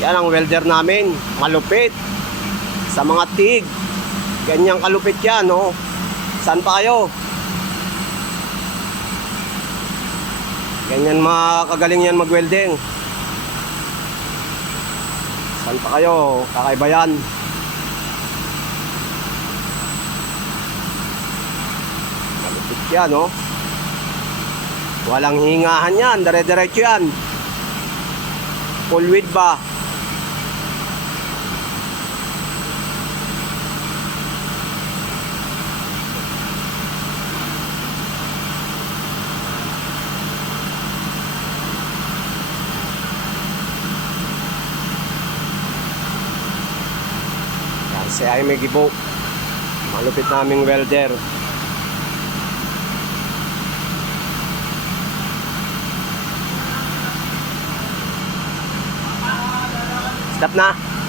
Yan ang welder namin. Malupit. Sa mga tig. Ganyang kalupit yan, no? Saan pa kayo? Ganyan makagaling yan mag-welding. Saan pa kayo? Kakaiba yan. Malupit yan, no? Walang hingahan yan. Dire-diretso yan. Full width ba? Si Jaime Gibo. Malupit naming welder. Stop na.